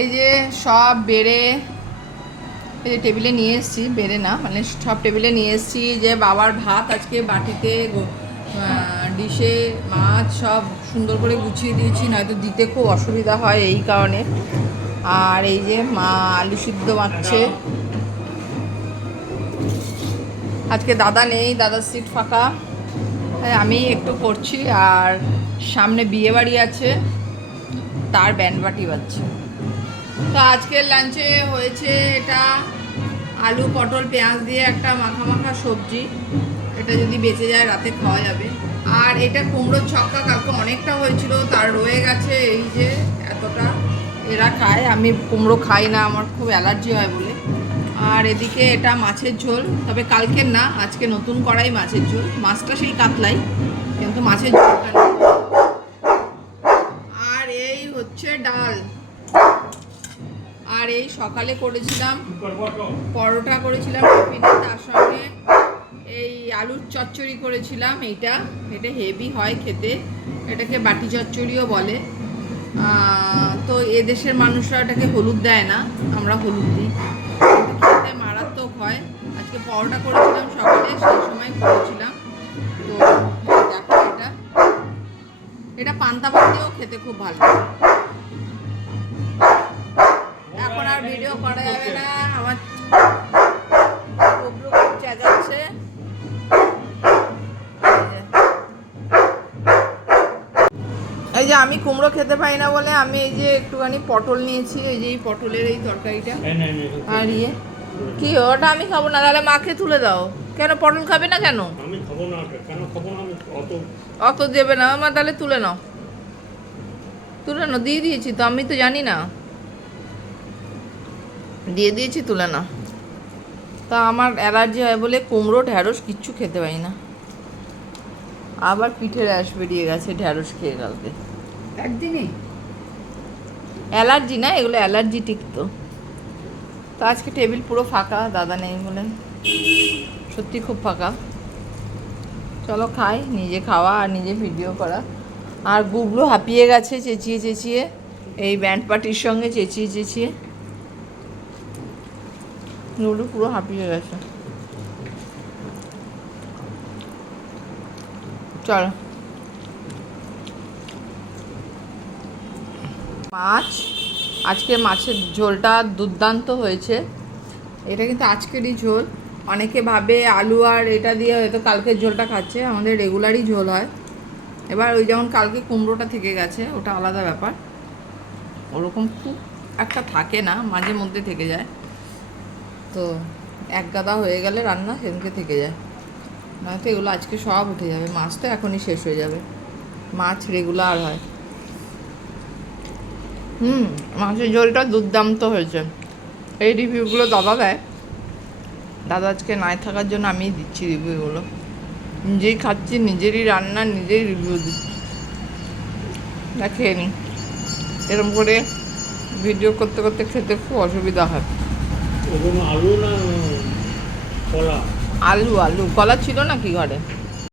এই যে সব বেড়ে এই যে টেবিলে নিয়ে এসেছি, বেড়ে না মানে সব টেবিলে নিয়ে এসেছি। যে বাবার ভাত আজকে বাটিতে ডিশে মাছ সব সুন্দর করে গুছিয়ে দিয়েছি, নয়তো দিতে খুব অসুবিধা হয় এই কারণে। আর এই যে মা আলু সিদ্ধ মাখছে। আজকে দাদা নেই, দাদার সিট ফাঁকা, আমি একটু করছি। আর সামনে বিয়ে বাড়ি আছে, তার ব্যান্ড বাটি বাজছে। তো আজকের লাঞ্চে হয়েছে এটা আলু পটল পেঁয়াজ দিয়ে একটা মাখা মাখা সবজি। এটা যদি বেঁচে যায় রাতে খাওয়া যাবে। আর এটা কুমড়োর ছক্কা, কালকে অনেকটা হয়েছিল, তার রয়ে গেছে এই যে এতটা। এরা খায়, আমি কুমড়ো খাই না, আমার খুব অ্যালার্জি হয় বলে। আর এদিকে এটা মাছের ঝোল, তবে কালকের না, আজকে নতুন করাই মাছের ঝোল। মাছটা সেই কাতলাই, কিন্তু মাছের ঝোলটা নেই। আর এই হচ্ছে ডাল। আর এই সকালে করেছিলাম পরোটা, করেছিলাম টিফিনে, তার সঙ্গে এই আলুর চচ্চড়ি করেছিলাম। এটা হেভি হয় খেতে, এটাকে বাটি চচ্চড়িও বলে। তো এদেশের মানুষরা এটাকে হলুদ দেয় না, আমরা হলুদ দিই, খেতে মারাত্মক হয়। আজকে পরোটা করেছিলাম সকালে, সেই সময় করেছিলাম। তো দেখো এটা পান্তা ভাত দিয়েও খেতে খুব ভালো। এখন আর ভিডিও করা যাবে না, আমার কুবলু খুব চেঁচাচ্ছে। এই যে আমি কুমড়ো খেতে পাই না বলে আমি এই যে একটুখানি পটল নিয়েছি, এই যে এই পটলের এই তরকারিটা। আর ইয়ে কি, ওটা আমি খাবো না, তাহলে মাকে তুলে দাও। কেন পটল খাবে না কেন? আমি খাবো না, কেন খাবো না? আমি অত দেবে না মা, তাহলে তুলে নাও, তুলে নাও, দিয়ে দিয়েছি তো, আমি তো জানি না, দিয়ে দিয়েছি, তুলে নাও। তা আমার অ্যালার্জি হয় বলে কুমড়ো ঢ্যাঁড়স কিচ্ছু খেতে পারি না। আবার পিঠে র্যাশ বেরিয়ে গেছে ঢ্যাঁড়স খেয়ে কালকে একদিনই। অ্যালার্জি না, এগুলো অ্যালার্জিটিক তো। তো আজকে টেবিল পুরো ফাঁকা, দাদা নেই বলে, সত্যি খুব ফাঁকা। চলো খাই, নিজে খাওয়া আর নিজে ভিডিও করা। আর গুবলু হাঁপিয়ে গেছে চেঁচিয়ে চেঁচিয়ে, এই ব্যান্ড পার্টির সঙ্গে চেঁচিয়ে চেঁচিয়ে গুবলু পুরো হাঁপিয়ে গেছে। চলো মাছ, আজকে মাছের ঝোলটা দুর্দান্ত হয়েছে। এটা কিন্তু আজকেরই ঝোল। অনেকে ভাবে আলু আর এটা দিয়ে হয়তো কালকের ঝোলটা খাচ্ছে, আমাদের রেগুলারই ঝোল হয়। এবার ওই যেমন কালকে কুমড়োটা থেকে গেছে, ওটা আলাদা ব্যাপার, ওরকম খুব একটা থাকে না, মাঝে মধ্যে থেকে যায়। তো এক গাদা হয়ে গেলে রান্না সেদিনকে থেকে যায়, নয়তো এগুলো আজকে সব উঠে যাবে। মাছ তো এখনই শেষ হয়ে যাবে, মাছ রেগুলার হয়। মাছের ঝোলটা দুর্দান্ত হয়েছে। এই রিভিউগুলো দাদা দেয়, দাদা আজকে নাই থাকার জন্য আমি দিচ্ছি রিভিউগুলো। নিজেই খাচ্ছি, নিজেরই রান্না, নিজেই রিভিউ দিচ্ছি। খেয়ে নি, এরকম করে ভিডিও করতে করতে খেতে খুব অসুবিধা হয়। আলু না কলা? আলু, কলা ছিল নাকি ঘরে?